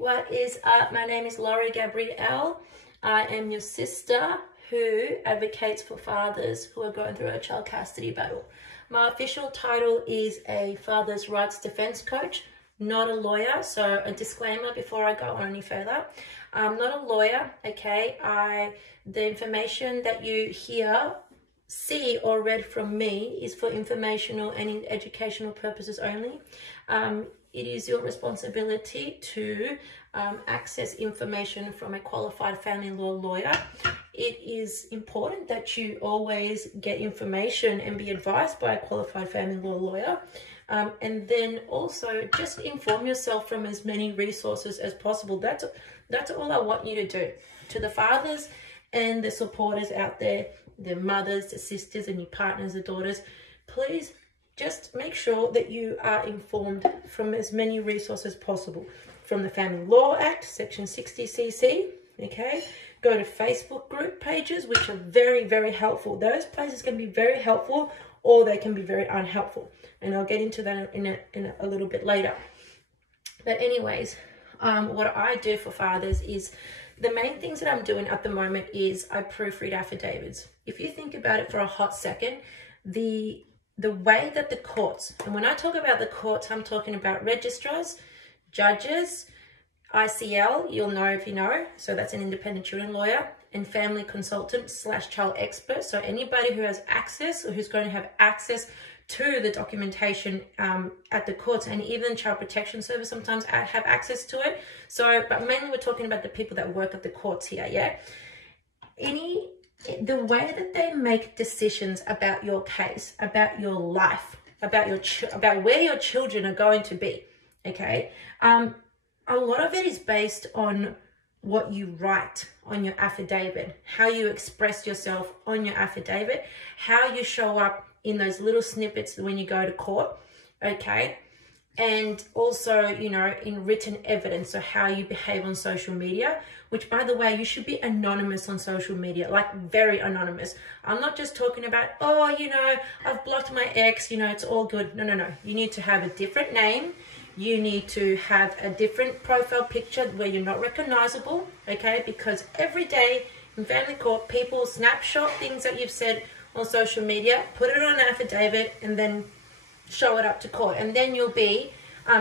What is up? My name is Laurie Gabrielle. I am your sister who advocates for fathers who are going through a child custody battle. My official title is a father's rights defense coach, not a lawyer. So a disclaimer before I go on any further. I'm not a lawyer, okay? The information that you hear, see or read from me is for informational and educational purposes only. It is your responsibility to access information from a qualified family law lawyer. It is important that you always get information and be advised by a qualified family law lawyer. And then also just inform yourself from as many resources as possible. That's all I want you to do. To the fathers and the supporters out there, the mothers, the sisters, and your partners, the daughters, please just make sure that you are informed from as many resources possible. From the Family Law Act, Section 60cc, okay? Go to Facebook group pages, which are very, very helpful. Those places can be very helpful, or they can be very unhelpful. And I'll get into that in a little bit later. But anyways, what I do for fathers is, the main things that I'm doing at the moment is I proofread affidavits. If you think about it for a hot second, the way that the courts, and when I talk about the courts, I'm talking about registrars, judges, ICL, you'll know if you know, so that's an independent children lawyer, and family consultant / child expert. So anybody who has access or who's going to have access to the documentation at the courts, and even Child Protection Service sometimes have access to it. So, but mainly we're talking about the people that work at the courts here, yeah? The way that they make decisions about your case, about your life, about where your children are going to be, okay? A lot of it is based on what you write on your affidavit, how you express yourself on your affidavit, how you show up in those little snippets when you go to court, okay? And also, you know, in written evidence, so how you behave on social media, which, by the way, you should be anonymous on social media, like very anonymous. I'm not just talking about, oh, you know, I've blocked my ex, you know, it's all good. No, no, no. You need to have a different name. You need to have a different profile picture where you're not recognizable, okay? Because every day in family court, people snapshot things that you've said on social media, put it on an affidavit, and then show it up to court. And then you'll be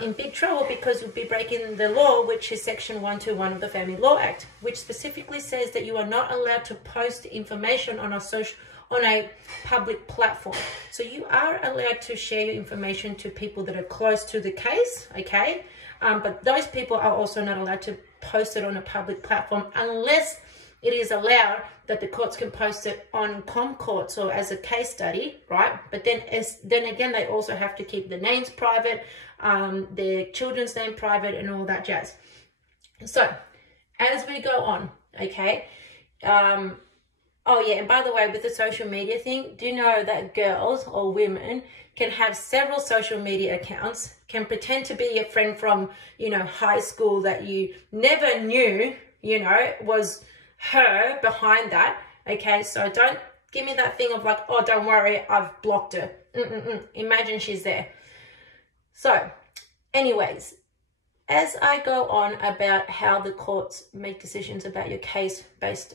in big trouble, because you'll be breaking the law, which is Section 121 of the Family Law Act, which specifically says that you are not allowed to post information on a public platform. So you are allowed to share your information to people that are close to the case, okay? But those people are also not allowed to post it on a public platform unless it is allowed that the courts can post it on ComCourts or as a case study, right? But then again, they also have to keep the names private, their children's name private, and all that jazz. So as we go on, okay? Oh yeah, and by the way, with the social media thing, do you know that girls or women can have several social media accounts, can pretend to be a friend from, you know, high school that you never knew, you know, was her behind that, okay? So don't give me that thing of like, oh, don't worry, I've blocked her. Imagine she's there. So anyways, as I go on about how the courts make decisions about your case,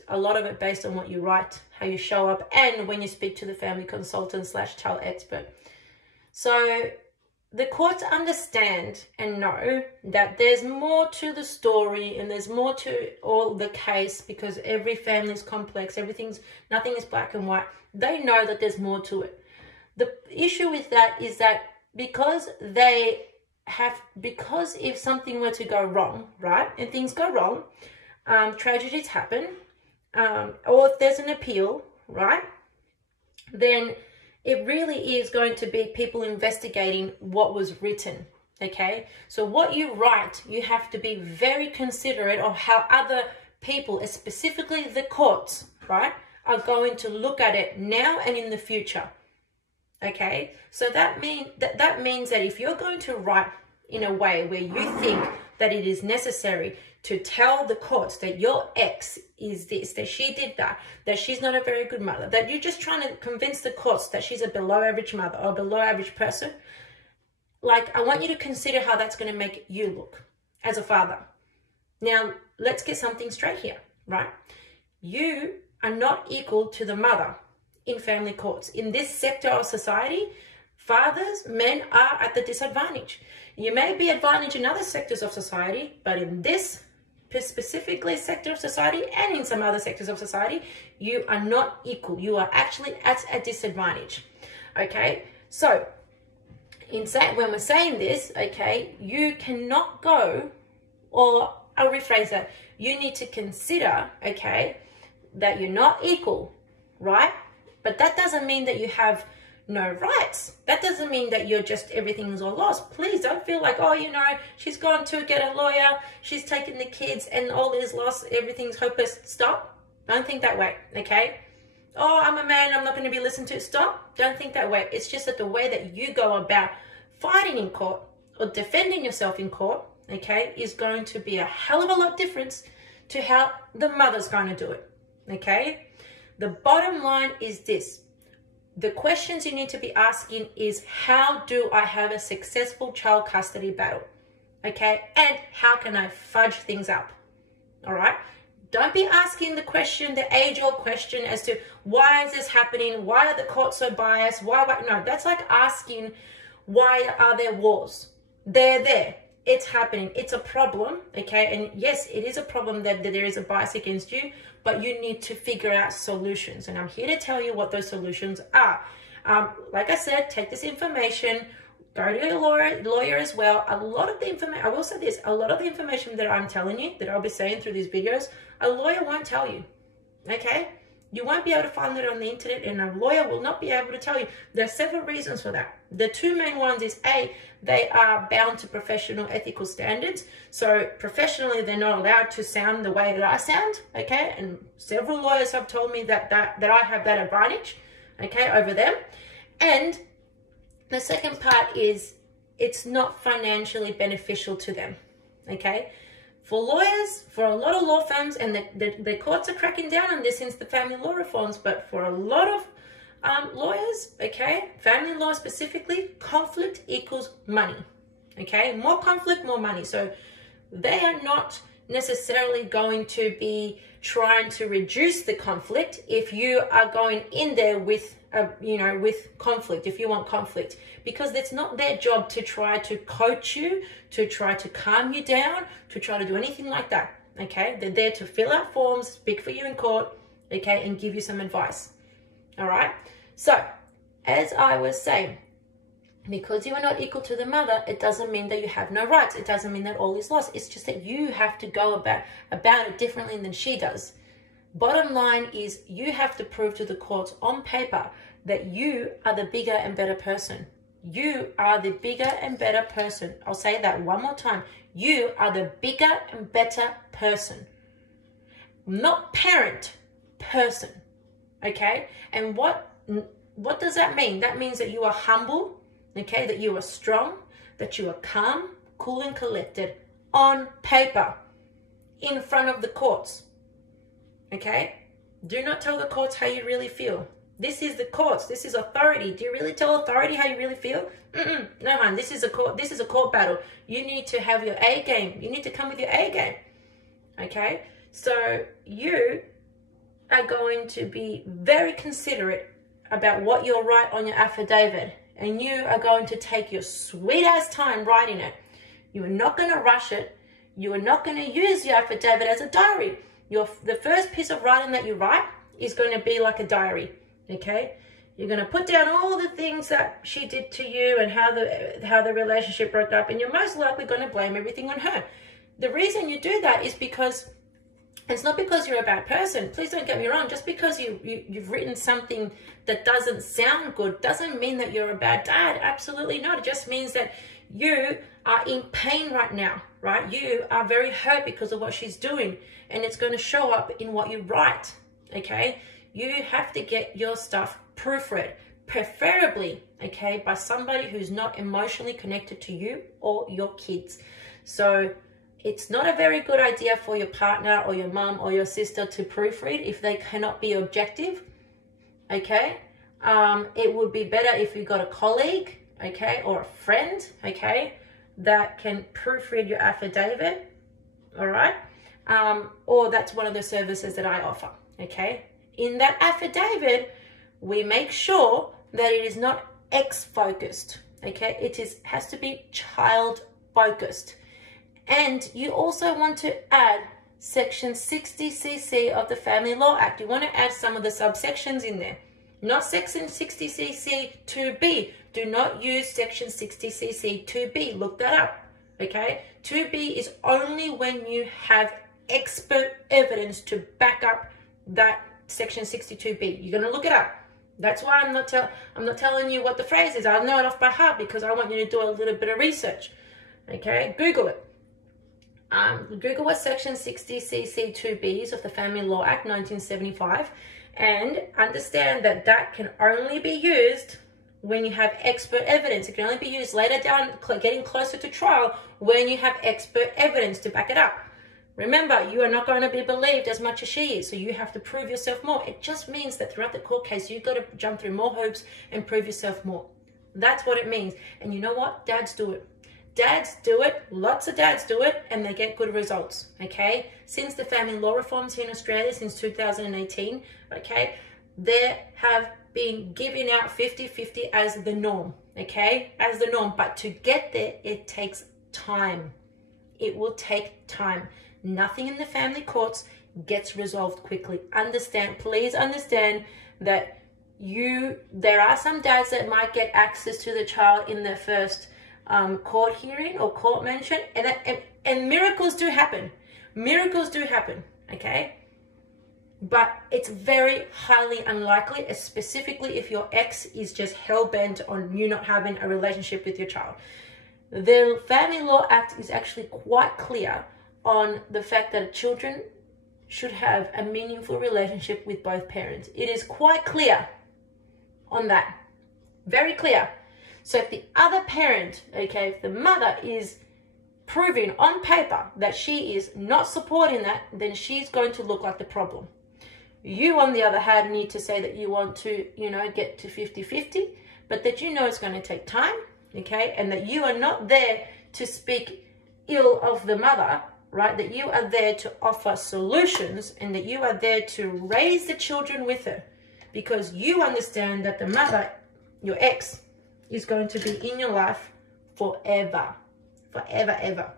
a lot of it based on what you write, how you show up, and when you speak to the family consultant / child expert. So the courts understand and know that there's more to the story and there's more to all the case, because every family is complex, nothing is black and white. They know that there's more to it. The issue with that is that because if something were to go wrong, right, and things go wrong, tragedies happen, or if there's an appeal, right, then it really is going to be people investigating what was written, okay? So what you write, you have to be very considerate of how other people, specifically the courts, right, are going to look at it now and in the future, okay? So that means that if you're going to write in a way where you think that it is necessary to tell the courts that your ex is this, that she did that, that she's not a very good mother, that you're just trying to convince the courts that she's a below average mother or below average person, like, I want you to consider how that's going to make you look as a father. Now, let's get something straight here, right? You are not equal to the mother in family courts. In this sector of society, fathers, men are at the disadvantage. You may be advantaged in other sectors of society, but in this specifically sector of society and in some other sectors of society, you are not equal. You are actually at a disadvantage. Okay, so when we're saying this, okay, you cannot go, or I'll rephrase that, you need to consider, okay, that you're not equal, right? But that doesn't mean that you have no rights. That doesn't mean that you're just, everything's all lost. Please don't feel like, oh, you know, she's gone to get a lawyer, she's taken the kids and all is lost, everything's hopeless. Stop. Don't think that way, okay? Oh, I'm a man, I'm not going to be listened to. Stop. Don't think that way. It's just that the way that you go about fighting in court or defending yourself in court, okay, is going to be a hell of a lot different to how the mother's going to do it, okay? The bottom line is this. The questions you need to be asking is, how do I have a successful child custody battle? Okay, and how can I fudge things up? All right? Don't be asking the question, the age-old question as to why is this happening? Why are the courts so biased? Why? No, that's like asking, why are there wars? They're there. It's happening. It's a problem, okay? And yes, it is a problem that there is a bias against you, but you need to figure out solutions. And I'm here to tell you what those solutions are. Like I said, take this information, go to your lawyer as well. A lot of the information, I will say this, a lot of the information that I'm telling you, that I'll be saying through these videos, a lawyer won't tell you, okay? You won't be able to find it on the internet, and a lawyer will not be able to tell you. There are several reasons for that. The two main ones is, A, they are bound to professional ethical standards. So professionally, they're not allowed to sound the way that I sound, okay? And several lawyers have told me that I have that advantage, okay, over them. And the second part is, it's not financially beneficial to them, okay? For lawyers, for a lot of law firms, and the courts are cracking down on this since the family law reforms, but for a lot of lawyers, okay, family law specifically, conflict equals money, okay? More conflict, more money. So they are not necessarily going to be trying to reduce the conflict if you are going in there with with conflict, if you want conflict, because it's not their job to try to coach you, to try to calm you down, to try to do anything like that, okay? They're there to fill out forms, speak for you in court, okay, and give you some advice, all right? So, as I was saying, because you are not equal to the mother, it doesn't mean that you have no rights. It doesn't mean that all is lost. It's just that you have to go about it differently than she does. Bottom line is, you have to prove to the courts on paper that you are the bigger and better person. You are the bigger and better person. I'll say that one more time. You are the bigger and better person. Not parent, person. Okay? And what does that mean? That means that you are humble, okay? That you are strong, that you are calm, cool and collected on paper in front of the courts. Okay? Do not tell the courts how you really feel. This is the courts. This is authority. Do you really tell authority how you really feel? No, hon. This is a court battle. You need to have your A game. You need to come with your A game. Okay? So you are going to be very considerate about what you'll write on your affidavit. And you are going to take your sweet ass time writing it. You are not going to rush it. You are not going to use your affidavit as a diary. The first piece of writing that you write is going to be like a diary, okay? You're going to put down all the things that she did to you and how the relationship broke up, and you're most likely going to blame everything on her. The reason you do that is because it's not because you're a bad person. Please don't get me wrong. Just because you've written something that doesn't sound good doesn't mean that you're a bad dad. Absolutely not. It just means that you are in pain right now, right? You are very hurt because of what she's doing, and it's going to show up in what you write, okay? You have to get your stuff proofread, preferably, okay, by somebody who's not emotionally connected to you or your kids. So it's not a very good idea for your partner or your mom or your sister to proofread if they cannot be objective, okay? It would be better if you got a colleague, okay, or a friend, okay, that can proofread your affidavit, all right? Or that's one of the services that I offer, okay? In that affidavit, we make sure that it is not ex-focused, okay? Has to be child-focused. And you also want to add Section 60cc of the Family Law Act. You want to add some of the subsections in there. Not Section 60cc 2b. Do not use Section 60cc 2b. Look that up, okay? 2b is only when you have expert evidence to back up that Section 62b. You're going to look it up. That's why I'm not telling you what the phrase is. I know it off by heart because I want you to do a little bit of research, okay? Google it. Google what Section 60cc 2b is of the Family Law Act 1975, and understand that that can only be used when you have expert evidence. It can only be used later down, getting closer to trial, when you have expert evidence to back it up. Remember, you are not going to be believed as much as she is, so you have to prove yourself more. It just means that throughout the court case, you've got to jump through more hoops and prove yourself more. That's what it means. And you know what? Dads do it. Dads do it, lots of dads do it, and they get good results, okay? Since the family law reforms here in Australia, since 2018, okay, there have been giving out 50-50 as the norm, okay? As the norm, but to get there, it takes time. It will take time. Nothing in the family courts gets resolved quickly. Please understand that there are some dads that might get access to the child in their first court hearing or court mention, and miracles do happen. Miracles do happen, okay? But it's very highly unlikely, specifically if your ex is just hell-bent on you not having a relationship with your child. The Family Law Act is actually quite clear on the fact that children should have a meaningful relationship with both parents. It is quite clear on that. Very clear. So if the other parent, okay, if the mother is proving on paper that she is not supporting that, then she's going to look like the problem. You, on the other hand, need to say that you want to, get to 50-50, but that it's going to take time, okay, and that you are not there to speak ill of the mother, right, that you are there to offer solutions and that you are there to raise the children with her, because you understand that the mother, your ex, is going to be in your life forever. Forever, ever.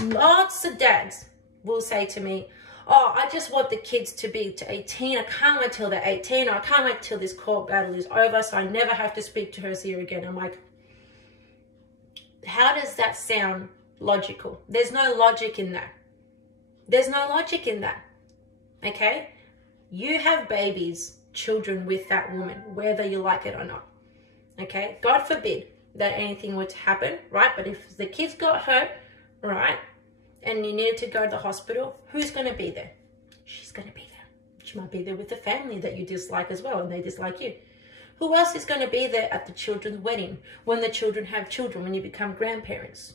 Lots of dads will say to me, oh, I just want the kids to be to 18. I can't wait till they're 18. Or I can't wait till this court battle is over so I never have to speak to her here again. I'm like, how does that sound logical? There's no logic in that. There's no logic in that. Okay? You have babies, children with that woman, whether you like it or not. Okay? God forbid that anything would happen, right? But if the kids got hurt, right, and you needed to go to the hospital, who's going to be there? She's going to be there. She might be there with the family that you dislike as well, and they dislike you. Who else is going to be there at the children's wedding, when the children have children, when you become grandparents,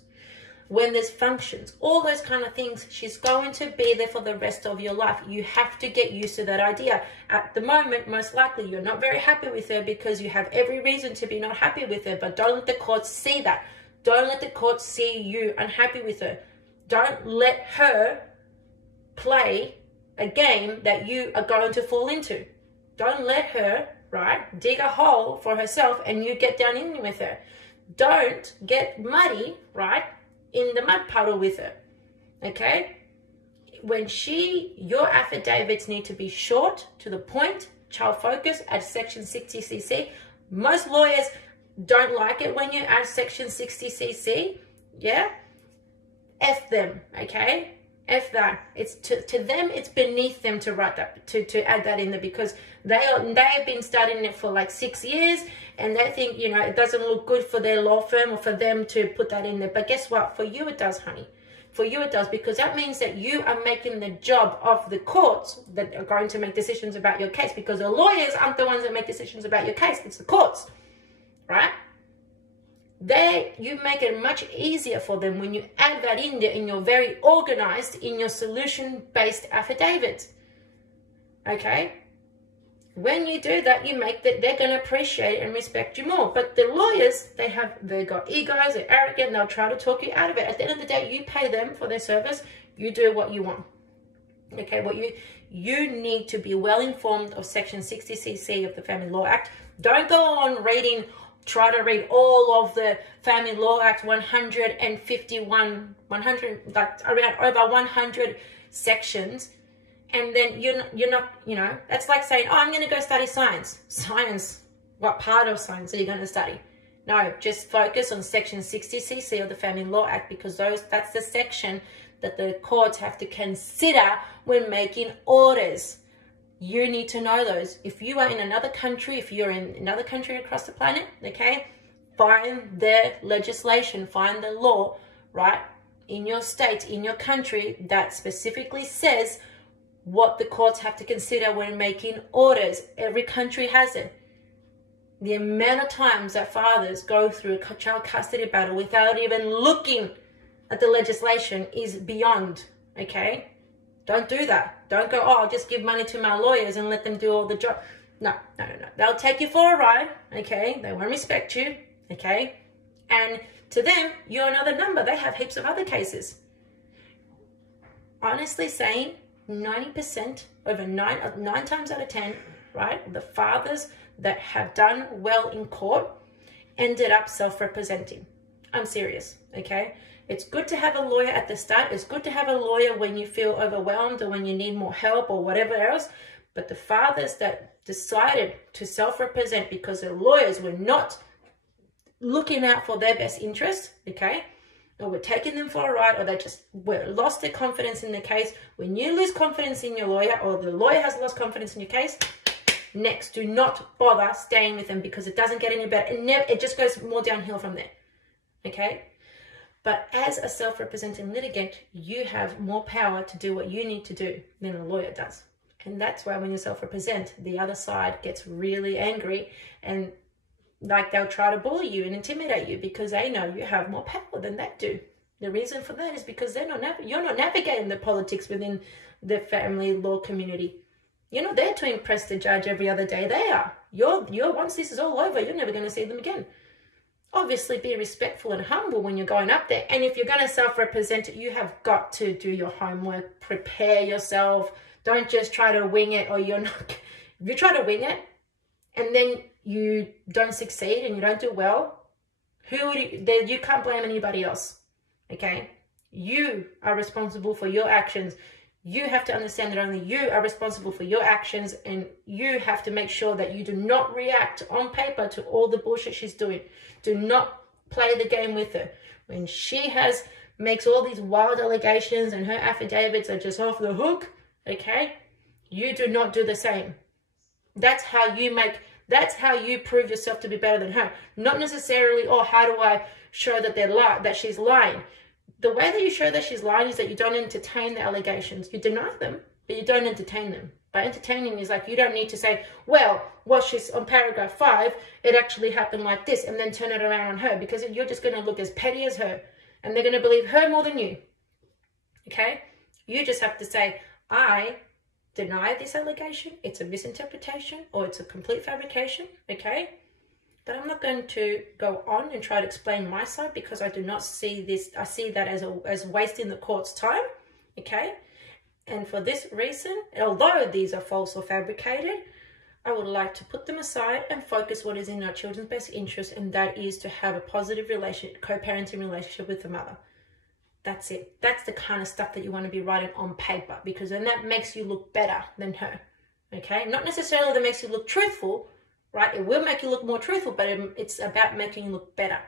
when there's functions, all those kind of things? She's going to be there for the rest of your life. You have to get used to that idea. At the moment, most likely, you're not very happy with her because you have every reason to be not happy with her, but don't let the courts see that. Don't let the courts see you unhappy with her. Don't let her play a game that you are going to fall into. Don't let her, right, dig a hole for herself and you get down in with her. Don't get muddy, right, in the mud puddle with her, okay? Your affidavits need to be short, to the point, child focus, at Section 60cc. Most lawyers don't like it when you add Section 60cc, yeah? F them, okay? F that. It's to them, it's beneath them to write that, to add that in there, because they have been studying it for like 6 years, and they think, it doesn't look good for their law firm or for them to put that in there. But guess what? For you it does, honey. For you it does, because that means that you are making the job of the courts that are going to make decisions about your case, because the lawyers aren't the ones that make decisions about your case. It's the courts, right? You make it much easier for them when you add that in there, and you're very organized in your solution-based affidavits. Okay? When you do that, you make that they're going to appreciate and respect you more. But the lawyers, they got egos, they're arrogant, they'll try to talk you out of it. At the end of the day, you pay them for their service. You do what you want. Okay, what you need to be well informed of Section 60cc of the Family Law Act. Don't go on reading, try to read all of the Family Law Act 151, 100, like around over 100 sections. And then you're not, you know, that's like saying, oh, I'm going to go study science. Science, what part of science are you going to study? No, just focus on Section 60cc of the Family Law Act, because that's the section that the courts have to consider when making orders. You need to know those. If you are in another country, if you're in another country across the planet, okay, find the legislation, find the law, right, in your state, in your country that specifically says what the courts have to consider when making orders. Every country has it. The amount of times that fathers go through a child custody battle without even looking at the legislation is beyond, okay? Don't do that. Don't go, oh, I'll just give money to my lawyers and let them do all the job. No. They'll take you for a ride, okay? They won't respect you, okay? And to them, you're another number. They have heaps of other cases. Honestly saying, 90%, over nine times out of 10, right, the fathers that have done well in court ended up self-representing. I'm serious, okay? It's good to have a lawyer at the start. It's good to have a lawyer when you feel overwhelmed or when you need more help or whatever else. But the fathers that decided to self-represent because their lawyers were not looking out for their best interest, okay, or were taking them for a ride, or they just lost their confidence in the case. When you lose confidence in your lawyer, or the lawyer has lost confidence in your case, next, do not bother staying with them, because it doesn't get any better. It just goes more downhill from there, okay? But as a self-representing litigant, you have more power to do what you need to do than a lawyer does. And that's why when you self-represent, the other side gets really angry, and like they'll try to bully you and intimidate you because they know you have more power than they do. The reason for that is because you're not navigating the politics within the family law community. You're not there to impress the judge every other day. They are. You're once this is all over, you're never going to see them again. Obviously, be respectful and humble when you're going up there. And if you're going to self-represent it, you have got to do your homework, prepare yourself. Don't just try to wing it, or you're not. If you try to wing it and then you don't succeed and you don't do well, you can't blame anybody else, okay? You are responsible for your actions. You have to understand that only you are responsible for your actions, and you have to make sure that you do not react on paper to all the bullshit she's doing. Do not play the game with her. When she makes all these wild allegations and her affidavits are just off the hook, okay? You do not do the same. That's how you prove yourself to be better than her. Not necessarily, oh, how do I show that she's lying? The way that you show that she's lying is that you don't entertain the allegations. You deny them, but you don't entertain them. By entertaining is like, you don't need to say, well, she's on paragraph 5, it actually happened like this, and then turn it around on her, because you're just going to look as petty as her, and they're going to believe her more than you. Okay? You just have to say, I deny this allegation, it's a misinterpretation, or it's a complete fabrication, okay? But I'm not going to go on and try to explain my side, because I do not see this. I see that as wasting the court's time, okay? And for this reason, although these are false or fabricated, I would like to put them aside and focus what is in our children's best interest, and that is to have a positive co-parenting relationship with the mother. That's it. That's the kind of stuff that you want to be writing on paper, because then that makes you look better than her, okay? Not necessarily that makes you look truthful, right? It will make you look more truthful, but it's about making you look better,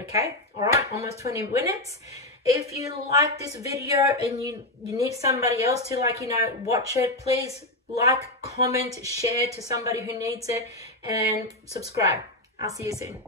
okay? All right, almost 20 minutes. If you like this video and you need somebody else to, like, watch it, please like, comment, share to somebody who needs it, and subscribe. I'll see you soon.